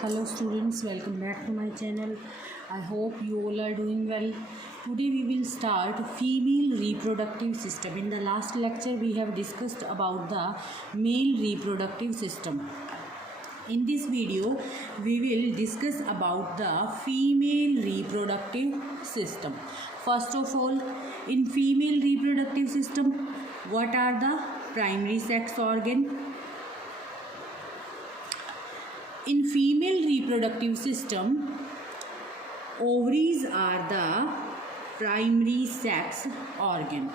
Hello students, welcome back to my channel. I hope you all are doing well. Today we will start female reproductive system. In the last lecture we have discussed about the male reproductive system. In this video we will discuss about the female reproductive system. First of all, in female reproductive system, what are the primary sex organ? In female reproductive system, ovaries are the primary sex organ.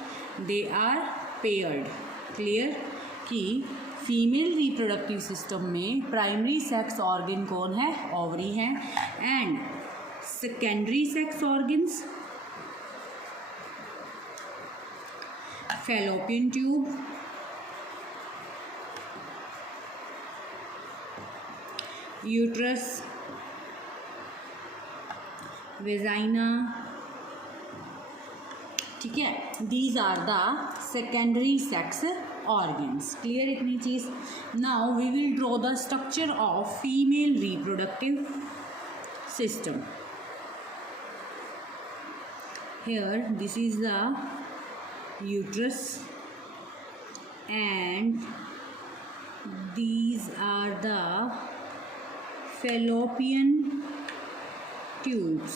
They are paired. Clear कि female reproductive system में primary sex organ कौन है? Ovary है. And secondary sex organs fallopian tube, uterus, vagina. ठीक है, these are the secondary sex organs. Clear इतनी चीज. Now we will draw the structure of female reproductive system. Here this is the uterus and these are the fallopian tubes.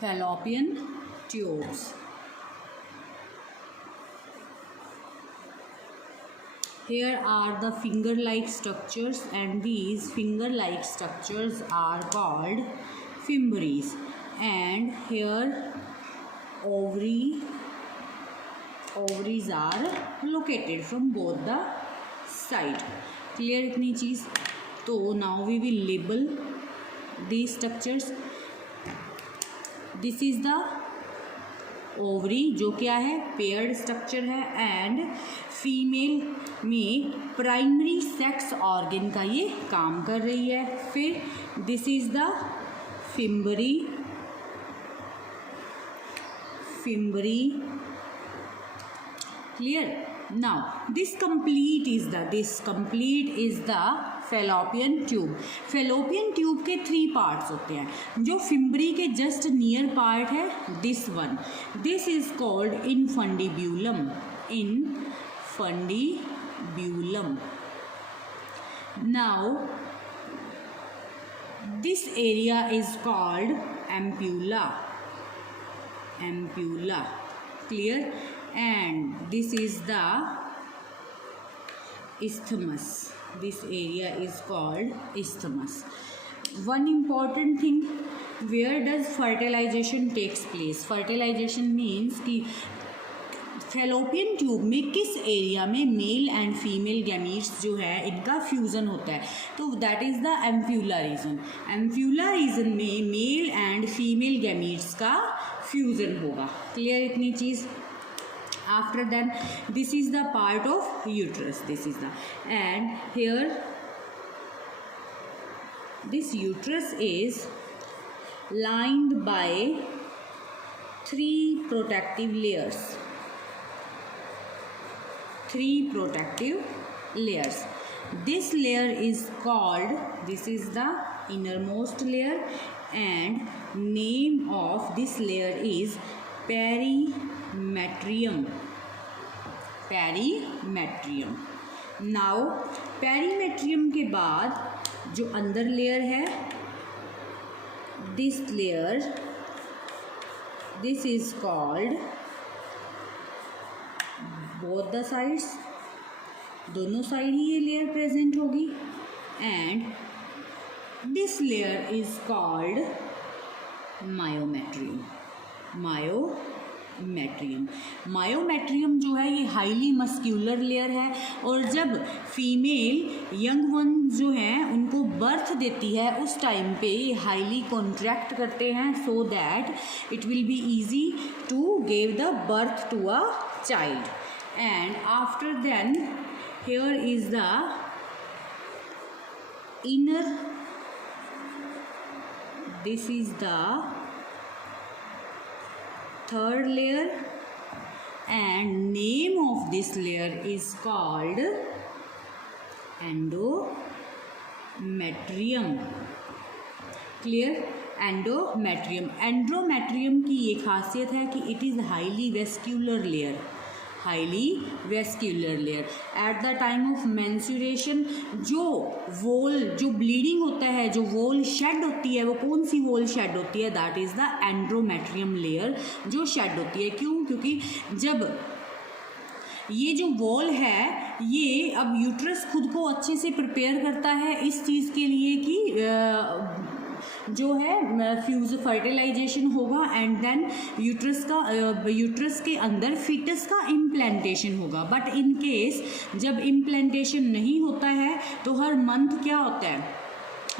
Fallopian tubes. Here are the finger-like structures, and these finger-like structures are called fimbriae. And here ovaries are located from both the side. Clear इतनी चीज. तो now we will label these structures. This is the ovary, जो क्या है? paired structure है. and female में primary sex organ का ये काम कर रही है. फिर this is the fimbriae. Clear. Now this complete is the fallopian tube. fallopian tube के 3 parts होते हैं. जो फिम्बरी के जस्ट नियर पार्ट है, this one, this is called infundibulum. Now this area is called ampulla. Clear. And this is the isthmus. This area is called isthmus. One important thing, where does fertilization takes place? Fertilization means कि fallopian tube में किस area में male and female gametes जो है इनका fusion होता है. तो that is the ampulla region. Ampulla region में मेल एंड फीमेल गैमीट्स का फ्यूज़न होगा. क्लियर इतनी चीज़. After then this is the part of uterus. This is the, and here this uterus is lined by 3 protective layers. This layer is called, this is the innermost layer, and name of this layer is perimetrium. Now perimetrium के बाद जो अंदर layer है, this layer, this is called both the sides, दोनों side ही ये layer present होगी. And this layer is called myometrium जो है ये हाईली मस्क्यूलर लेयर है. और जब फीमेल यंग वन जो हैं उनको बर्थ देती है, उस टाइम पे ये हाईली कॉन्ट्रैक्ट करते हैं, so that it will be easy to give the birth to a child. And after then, here is the inner, this is the third layer. and name of this layer is called endometrium. Clear? Endometrium. Endometrium की ये खासियत है कि it is highly vascular layer. Highly vascular layer. Eight the time of menstruation जो bleeding होता है, जो wall shade होती है, वो कौन सी वॉल शेड होती है? That is the endometrium layer जो शेड होती है. क्यों? क्योंकि जब ये जो वॉल है, ये अब यूट्रस खुद को अच्छे से प्रिपेयर करता है इस चीज़ के लिए कि जो है फ्यूज फर्टिलाइजेशन होगा एंड देन यूट्रस के अंदर फीटस का इम्प्लांटेशन होगा. बट इन केस जब इम्प्लांटेशन नहीं होता है तो हर मंथ क्या होता है,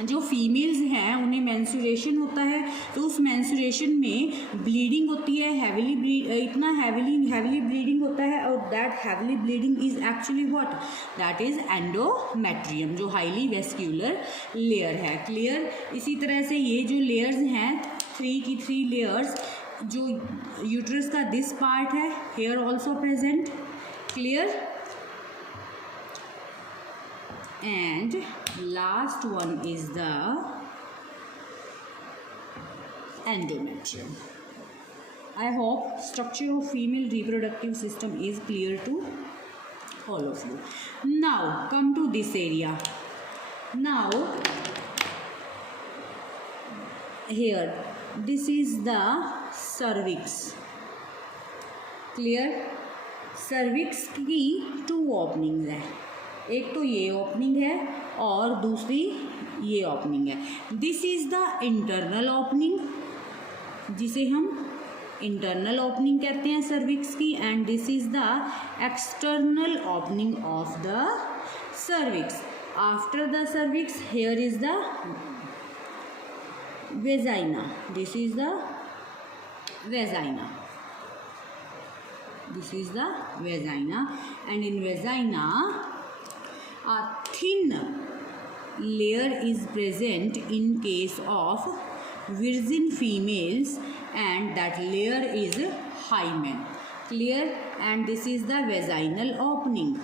जो फीमेल्स हैं उन्हें मेंस्ट्रुएशन होता है, तो उस मेंस्ट्रुएशन में ब्लीडिंग होती है. इतना हैवीली ब्लीडिंग होता है और that heavily bleeding is actually what? That is endometrium, जो हाईली वेस्क्यूलर लेयर है. क्लियर? इसी तरह से ये जो लेयर्स हैं, 3 लेयर्स, जो यूट्रस का दिस पार्ट है, hair also present. Clear? And last one is the endometrium. I hope structure of female reproductive system is clear to all of you. Now come to this area. Now here this is the cervix. Clear? cervix की 2 openings है. एक तो ये opening है और दूसरी ये opening है. This is the internal opening, जिसे हम इंटरनल ओपनिंग कहते हैं सर्विक्स की, and this is the external opening of the cervix. After the cervix here is the vagina. This is the vagina. This is the vagina, and in vagina a thin layer is present in case of virgin females, and that layer is hymen. Clear? And this is the vaginal opening.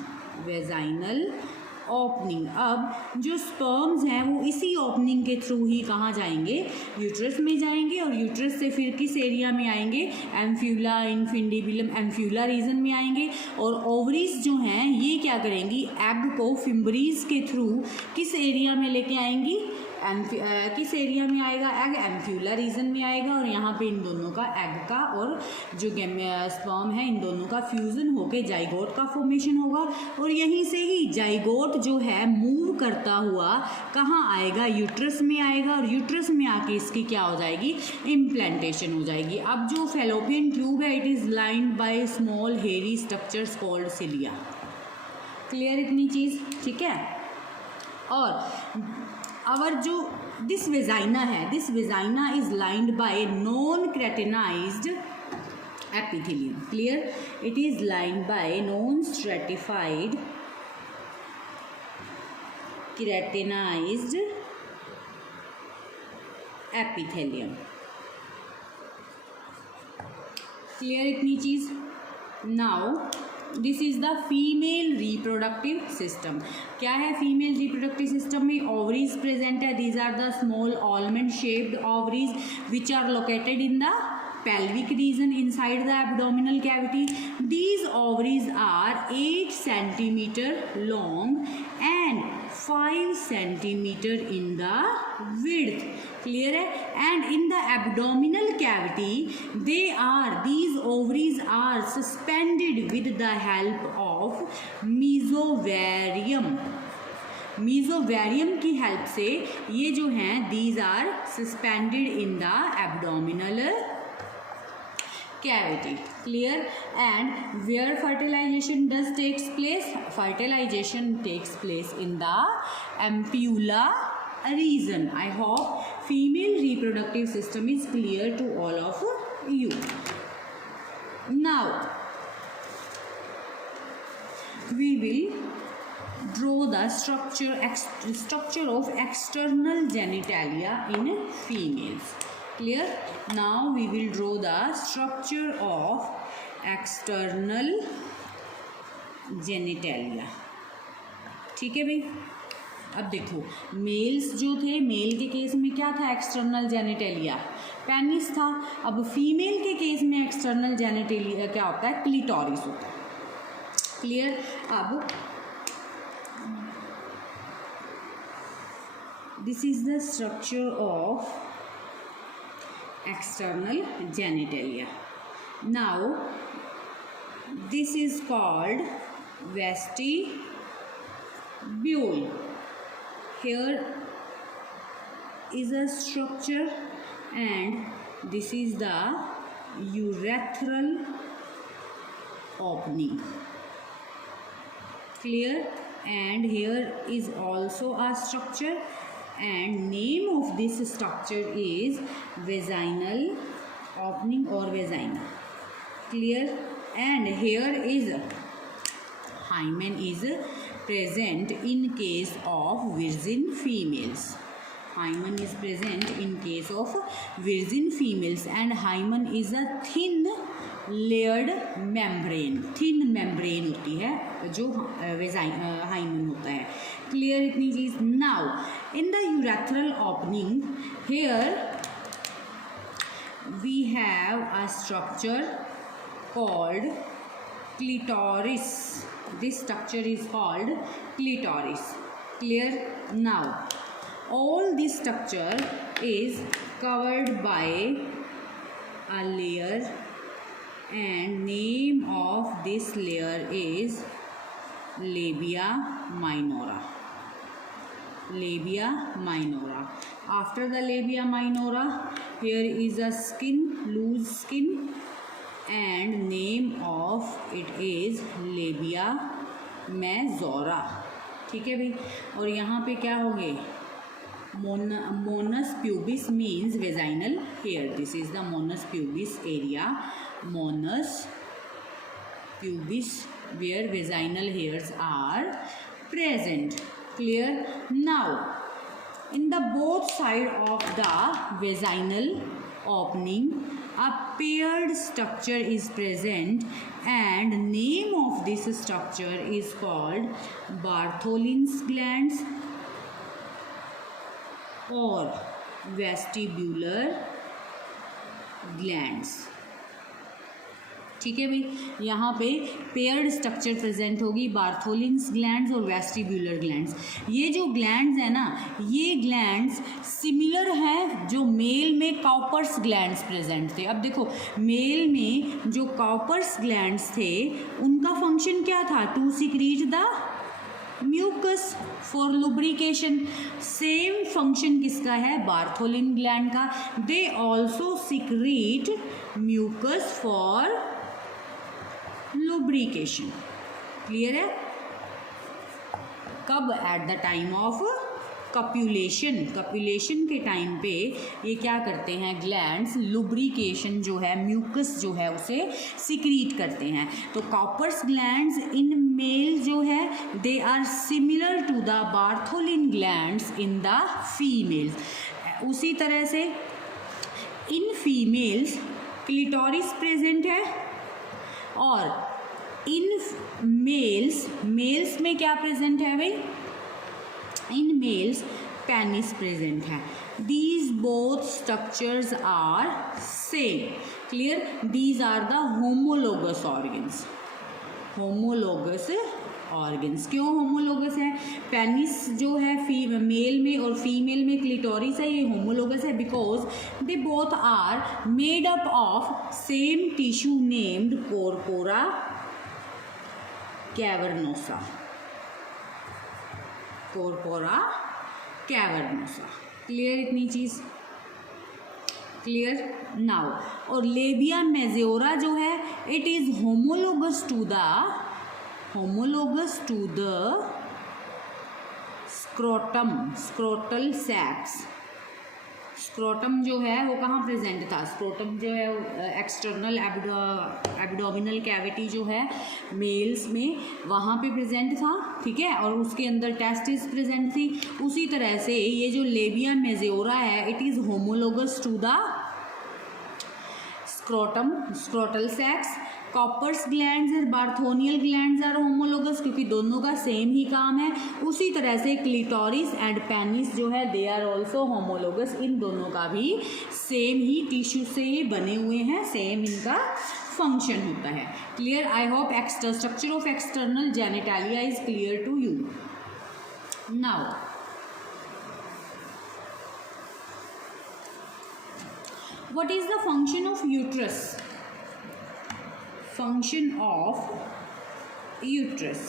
Vaginal opening. अब जो sperms हैं वो इसी opening के through ही कहाँ जाएंगे? Uterus में जाएंगे, और यूट्रस से फिर किस एरिया में आएंगे? एम्फ्यूला, इनफिंडिबुलम, एम्फ्यूला रीजन में आएंगे. और ओवरीज जो हैं ये क्या करेंगी? एग को फिम्बरीज के थ्रू किस एरिया में लेके आएंगी? किस एरिया में आएगा एग? एम्फ्यूला रीजन में आएगा. और यहाँ पे इन दोनों का, एग का और जो स्पर्म है, इन दोनों का फ्यूजन होके जाइगोट का फॉर्मेशन होगा. और यहीं से ही जाइगोट जो है मूव करता हुआ कहाँ आएगा? यूट्रस में आएगा. और यूट्रस में आके इसकी क्या हो जाएगी? इम्प्लांटेशन हो जाएगी. अब जो फैलोपियन ट्यूब है, it is lined by small hairy structures called cilia. Clear इतनी चीज़? ठीक है. और और जो दिस वेजाइना है, this vagina is lined by non keratinized epithelium. Clear? It is lined by non stratified keratinized epithelium. Clear इतनी चीज? Now this is the female reproductive system. क्या है फीमेल रिप्रोडक्टिव सिस्टम में? ओवरीज प्रेजेंट है. These are the small almond shaped ovaries which are located in the pelvic region inside the abdominal cavity. These ovaries are 8 centimeter long and 5 centimeter in the width. Clear है? And in the abdominal cavity these ovaries are suspended with the help of mesothelium. mesothelium की help से ये जो हैं these are suspended in the abdominal cavity. Clear? And where fertilization does takes place? Fertilization takes place in the ampulla region. I hope female reproductive system is clear to all of you. Now we will draw the structure of external genitalia in females. Clear? Now we will draw the structure of external genitalia. ठीक है भाई। अब देखो mails जो थे, mail के case में क्या था, एक्सटर्नल जेनिटेलिया, पेनिस था। अब फीमेल के केस में एक्सटर्नल जेनिटेलिया क्या होता है, क्लिटोरिस होता है। क्लियर। अब this is the structure of external genitalia. Now this is called vestibule. Here is a structure and this is the urethral opening. Clear. And here is also a structure and name of this structure is vaginal opening or vagina. Clear. And here is hymen is present in case of virgin females. Hymen is present in case of virgin females and hymen is a thin layered membrane. Thin membrane होती है जो hymen होता है। Clear इतनी चीज। Now in the urethral opening here we have a structure called clitoris. This structure is called clitoris. Clear. Now all this structure is covered by a layer and name of this layer is labia minora. Labia minora. After the labia minora here is a skin, loose skin and name of it is labia majora. ठीक है भाई। और यहाँ पे क्या होंगे, mons pubis means vaginal hair. This is the mons pubis area, mons pubis where vaginal hairs are present. Clear. Now in the both side of the vaginal opening a paired structure is present and name of this structure is called Bartholin's glands or vestibular glands. ठीक है भाई। यहाँ पे paired structure present होगी, Bartholin's glands और vestibular glands. ये जो glands है ना, ये ग्लैंड्स सिमिलर हैं जो मेल में काउपर्स ग्लैंड्स प्रेजेंट थे। अब देखो मेल में जो काउपर्स ग्लैंड्स थे उनका फंक्शन क्या था, to secrete the mucus for lubrication. Same function किसका है, बार्थोलिन ग्लैंड का। They also secrete mucus for lubrication. Clear है। कब, at the time of copulation. Copulation के टाइम पे ये क्या करते हैं, ग्लैंड्स लुब्रिकेशन जो है, म्यूकस जो है उसे सिक्रीट करते हैं। तो कॉपर्स ग्लैंड्स इन मेल जो है they are similar to the Bartholin glands in the females. उसी तरह से इन फीमेल्स क्लिटोरिस प्रेजेंट है और इन मेल्स में क्या प्रेजेंट है भाई, इन मेल्स पेनिस प्रेजेंट है। These both structures are same. Clear. These are the homologous organs. Homologous organs क्यों होमोलोगस है, पेनिस जो है मेल में और फीमेल में क्लिटोरिस है, ये होमोलोगस है because they both are made up of same tissue named corpora cavernosa. Corpora cavernosa. Clear इतनी चीज। क्लियर। नाउ और लेबिया मेजोरा जो है it is homologous to the scrotum, scrotal sacs. Scrotum जो है वो कहाँ प्रेजेंट था, स्क्रोटम जो है एक्सटर्नल एब्डोमिनल कैविटी जो है मेल्स में वहाँ पे प्रेजेंट था। ठीक है। और उसके अंदर टेस्टिस प्रेजेंट थी। उसी तरह से ये जो लेबिया मेजोरा है it is homologous to the scrotum, scrotal sacs Cowper's glands और बार्थोनियल ग्लैंड्स आर होमोलोगस, क्योंकि दोनों का सेम ही काम है। उसी तरह से क्लिटोरिस एंड पेनिस जो है दे आर ऑल्सो होमोलोगस, इन दोनों का भी सेम ही टिश्यू से ये बने हुए हैं, सेम इनका फंक्शन होता है। Clear? I hope structure of external genitalia is clear to you. Now what is the function of uterus? Function of uterus.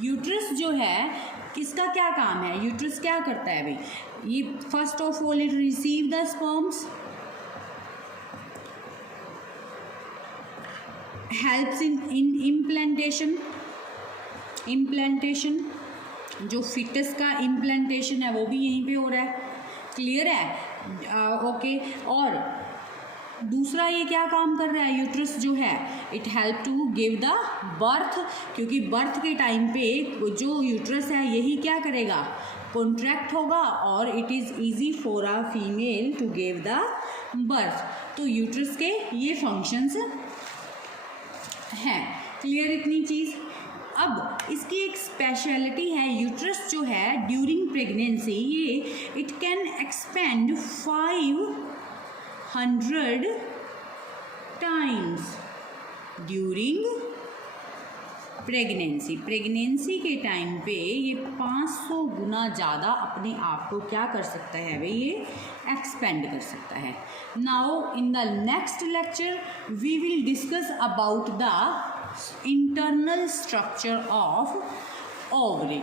Uterus जो है किसका क्या काम है? यूट्रस क्या करता है भाई? ये first of all it receive the sperms, helps in implantation, जो फिटस का इम्प्लांटेशन है वो भी यहीं पे हो रहा है। क्लियर है? ओके। और दूसरा ये क्या काम कर रहा है यूट्रस जो है? It help to give the birth, क्योंकि बर्थ के टाइम पे जो यूट्रस है यही क्या करेगा? कॉन्ट्रैक्ट होगा और it is easy for a female to give the birth. तो यूट्रस के ये फंक्शंस हैं। क्लियर इतनी चीज़? अब इसकी एक स्पेशलिटी है, यूट्रस जो है ड्यूरिंग प्रेगनेंसी ये it can expand 500 times during pregnancy के टाइम पे ये 500 गुना ज़्यादा अपने आप को क्या कर सकता है भाई? ये एक्सपेंड कर सकता है। Now in the next lecture we will discuss about the internal structure of ovary.